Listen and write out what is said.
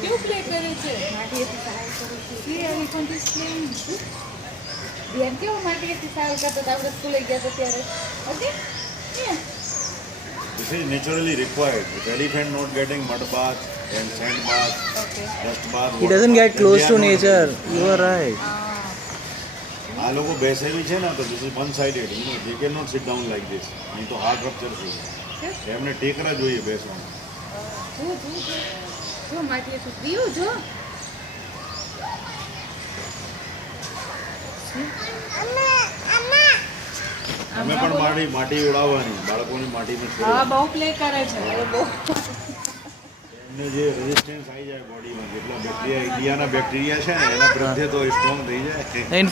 કેવું પ્લે કરે છે? ધ્યાન કેવું માટીએથી સારું કરતો હતો આપણે સ્કૂલે ગયા હતા ત્યારે. Okay? This is naturally required. If elephant not getting mud bath and sand bath, Okay. dust bath, He water doesn't bath, get then close they to are not nature. healthy. You are right. આ લોકો બેસે બી છે ને તો this is one sided. You know, they cannot sit down like this. નહીં તો heart rupture થઈ જાય. એમને ટેકરા જોઈએ બેસવાનું. જો માટીએથી પીવું જો. અમે પણ માટી ઉડાવવાની બાળકોની માટીમાં હા છોડવાની. બહુ પ્લે કરે છે બહુ. એમને જે રેઝિસ્ટન્સ આવી જાય બોડીમાં જેટલા બેક્ટેરિયા ઇન્ડિયાના બેક્ટેરિયા છે ને એના પ્રત્યે તો સ્ટ્રોંગ થઈ જાય. In